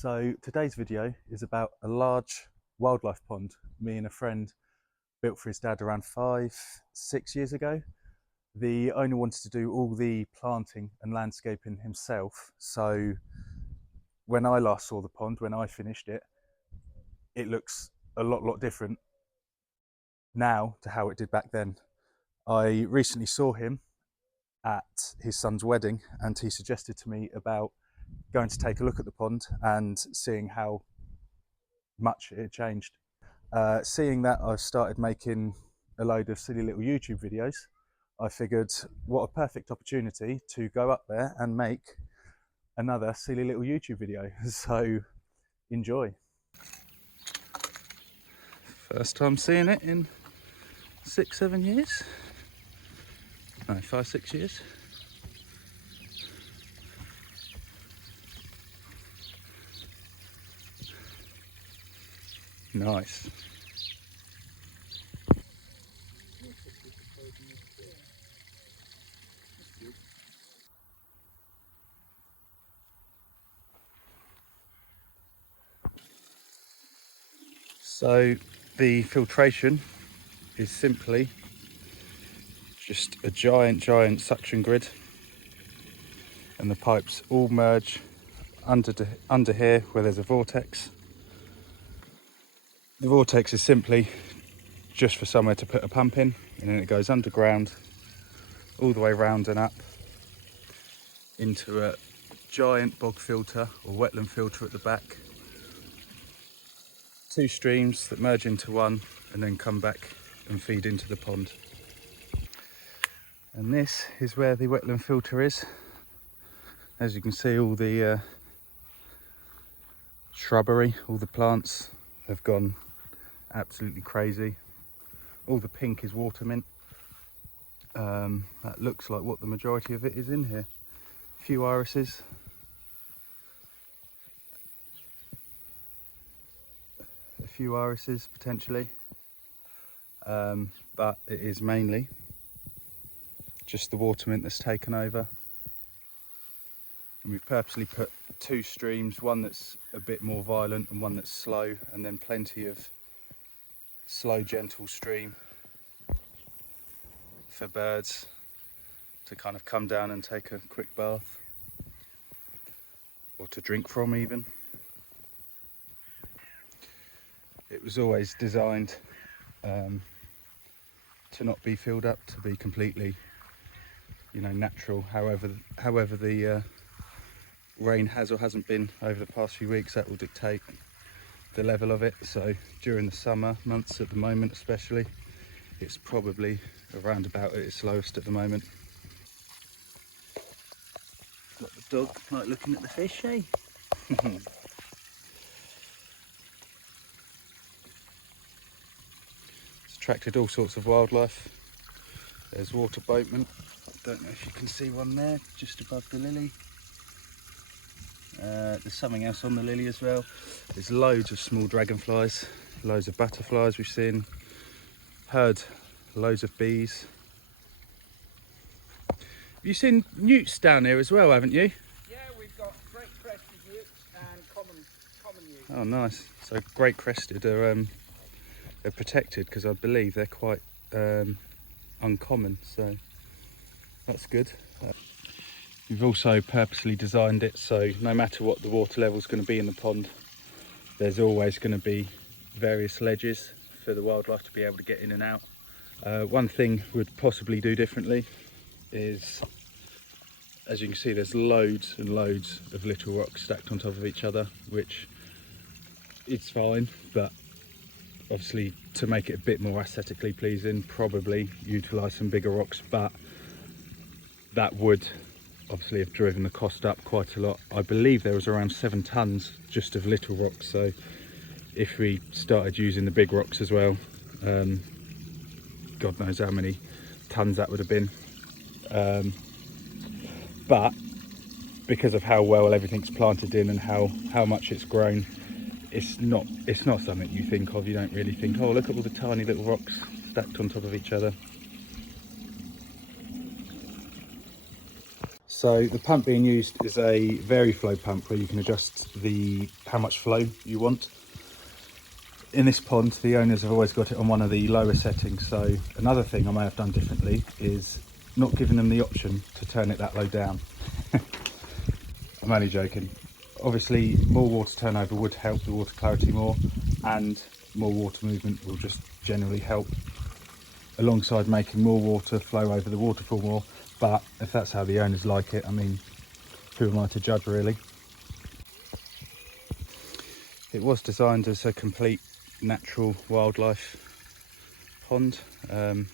So today's video is about a large wildlife pond me and a friend built for his dad around 5-6 years ago. The owner wanted to do all the planting and landscaping himself, so when I last saw the pond, when I finished it, it looks a lot different now to how it did back then. I recently saw him at his son's wedding and he suggested to me about going to take a look at the pond and seeing how much it had changed. Seeing that I've started making a load of silly little YouTube videos, I figured what a perfect opportunity to go up there and make another silly little YouTube video. So enjoy. First time seeing it in 6-7 years. No, 5-6 years. Nice. So the filtration is simply just a giant suction grid, and the pipes all merge under here where there's a vortex. The vortex is simply just for somewhere to put a pump in, and then it goes underground all the way round and up into a giant bog filter or wetland filter at the back. Two streams that merge into one and then come back and feed into the pond. And this is where the wetland filter is. As you can see, all the shrubbery, all the plants have gone absolutely crazy. All the pink is water mint. That looks like what the majority of it is in here. A few irises. A few irises potentially. But it is mainly just the water mint that's taken over. And we've purposely put two streams, one that's a bit more violent and one that's slow, and then plenty of slow, gentle stream for birds to kind of come down and take a quick bath, or to drink from even. It was always designed to not be filled up, to be completely, natural. However the rain has or hasn't been over the past few weeks, that will dictate the level of it. So during the summer months, at the moment especially, it's probably around about at its slowest at the moment. Got the dog like looking at the fish, eh? It's attracted all sorts of wildlife. There's water boatmen. Don't know if you can see one there just above the lily. There's something else on the lily as well. There's loads of small dragonflies, loads of butterflies we've seen, heard loads of bees. You've seen newts down here as well, haven't you? Yeah, we've got great crested newts and common newts. Oh, nice. So great crested are protected because I believe they're quite uncommon, so that's good. We've also purposely designed it so no matter what the water level is going to be in the pond, there's always going to be various ledges for the wildlife to be able to get in and out. One thing we'd possibly do differently is, as you can see, there's loads and loads of little rocks stacked on top of each other, which is fine, but obviously to make it a bit more aesthetically pleasing, probably utilise some bigger rocks, but that would obviously have driven the cost up quite a lot. I believe there was around 7 tons just of little rocks, so if we started using the big rocks as well, God knows how many tons that would have been. But because of how well everything's planted in and how much it's grown, it's not something you think of. You don't really think, oh, look at all the tiny little rocks stacked on top of each other. So the pump being used is a vari-flow pump where you can adjust how much flow you want. In this pond, the owners have always got it on one of the lower settings, so another thing I may have done differently is not giving them the option to turn it that low down. I'm only joking. Obviously, more water turnover would help the water clarity more, and more water movement will just generally help, alongside making more water flow over the waterfall more. But if that's how the owners like it, I mean, who am I to judge, really? It was designed as a complete natural wildlife pond. There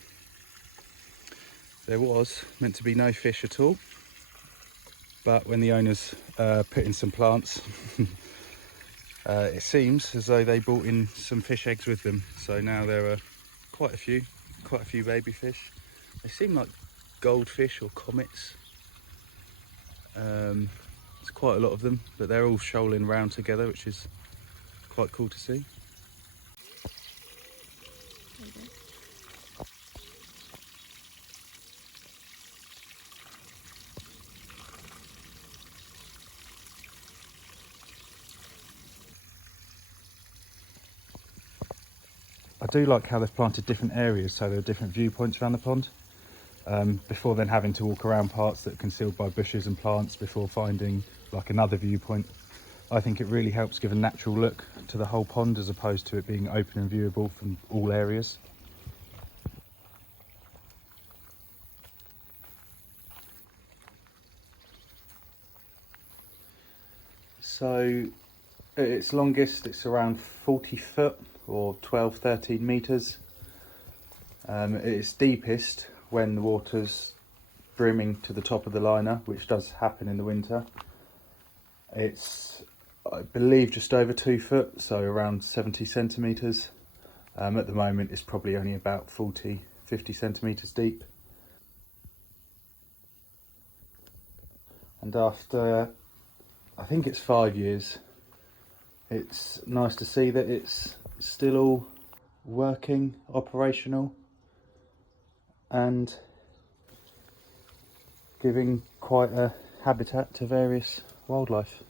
was meant to be no fish at all, but when the owners put in some plants, it seems as though they brought in some fish eggs with them. So now there are quite a few baby fish. They seem like goldfish or comets. There's quite a lot of them, but they're all shoaling around together, which is quite cool to see. I do like how they've planted different areas, so there are different viewpoints around the pond. Before then having to walk around parts that are concealed by bushes and plants before finding like another viewpoint. I think it really helps give a natural look to the whole pond as opposed to it being open and viewable from all areas. So at its longest, it's around 40 foot or 12-13 metres. At its deepest, when the water's brimming to the top of the liner, which does happen in the winter, it's, I believe, just over 2 foot, so around 70 centimetres. At the moment, it's probably only about 40-50 centimetres deep. And after, I think it's 5 years, it's nice to see that it's still all working, operational, and giving quite a habitat to various wildlife.